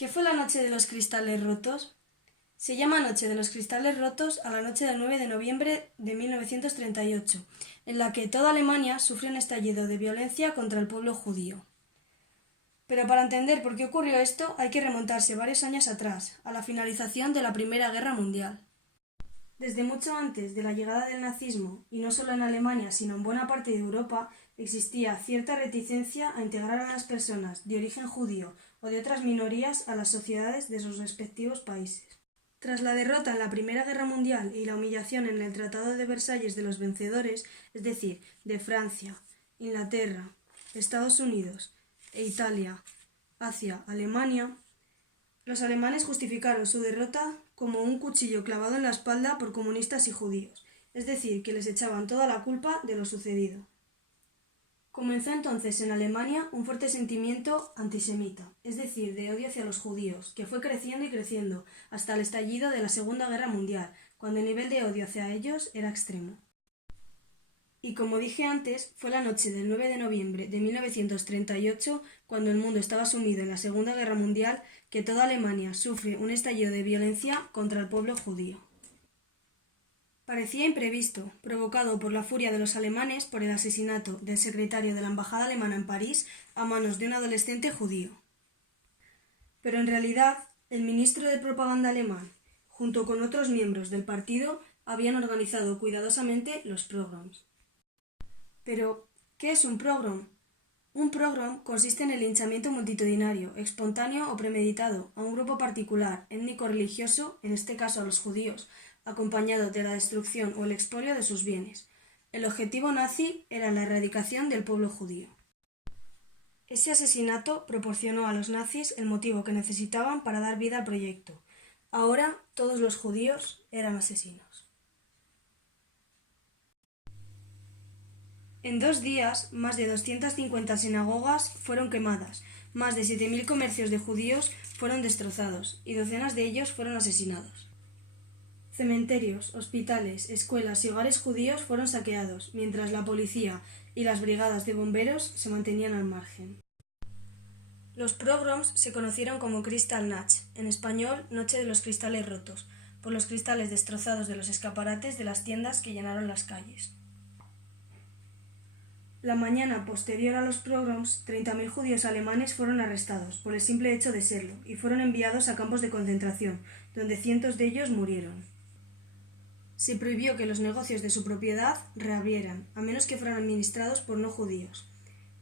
¿Qué fue la noche de los cristales rotos? Se llama Noche de los Cristales Rotos a la noche del 9 de noviembre de 1938, en la que toda Alemania sufrió un estallido de violencia contra el pueblo judío. Pero para entender por qué ocurrió esto hay que remontarse varios años atrás, a la finalización de la Primera Guerra Mundial. Desde mucho antes de la llegada del nazismo, y no solo en Alemania sino en buena parte de Europa, existía cierta reticencia a integrar a las personas de origen judío o de otras minorías a las sociedades de sus respectivos países. Tras la derrota en la Primera Guerra Mundial y la humillación en el Tratado de Versalles de los vencedores, es decir, de Francia, Inglaterra, Estados Unidos e Italia hacia Alemania, los alemanes justificaron su derrota como un cuchillo clavado en la espalda por comunistas y judíos, es decir, que les echaban toda la culpa de lo sucedido. Comenzó entonces en Alemania un fuerte sentimiento antisemita, es decir, de odio hacia los judíos, que fue creciendo y creciendo hasta el estallido de la Segunda Guerra Mundial, cuando el nivel de odio hacia ellos era extremo. Y como dije antes, fue la noche del 9 de noviembre de 1938, cuando el mundo estaba sumido en la Segunda Guerra Mundial, que toda Alemania sufre un estallido de violencia contra el pueblo judío. Parecía imprevisto, provocado por la furia de los alemanes por el asesinato del secretario de la embajada alemana en París a manos de un adolescente judío. Pero en realidad, el ministro de propaganda alemán, junto con otros miembros del partido, habían organizado cuidadosamente los pogroms. Pero, ¿qué es un pogrom? Un pogrom consiste en el linchamiento multitudinario, espontáneo o premeditado a un grupo particular, étnico o religioso, en este caso a los judíos, acompañado de la destrucción o el expolio de sus bienes. El objetivo nazi era la erradicación del pueblo judío. Ese asesinato proporcionó a los nazis el motivo que necesitaban para dar vida al proyecto. Ahora todos los judíos eran asesinos. En 2 días, más de 250 sinagogas fueron quemadas, más de 7.000 comercios de judíos fueron destrozados y docenas de ellos fueron asesinados. Cementerios, hospitales, escuelas y hogares judíos fueron saqueados, mientras la policía y las brigadas de bomberos se mantenían al margen. Los pogroms se conocieron como Kristallnacht, en español Noche de los Cristales Rotos, por los cristales destrozados de los escaparates de las tiendas que llenaron las calles. La mañana posterior a los pogroms, 30.000 judíos alemanes fueron arrestados por el simple hecho de serlo y fueron enviados a campos de concentración, donde cientos de ellos murieron. Se prohibió que los negocios de su propiedad reabrieran, a menos que fueran administrados por no judíos.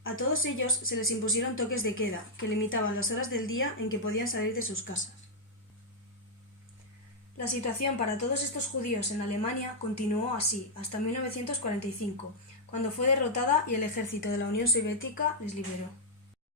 A todos ellos se les impusieron toques de queda, que limitaban las horas del día en que podían salir de sus casas. La situación para todos estos judíos en Alemania continuó así hasta 1945, cuando fue derrotada y el ejército de la Unión Soviética les liberó.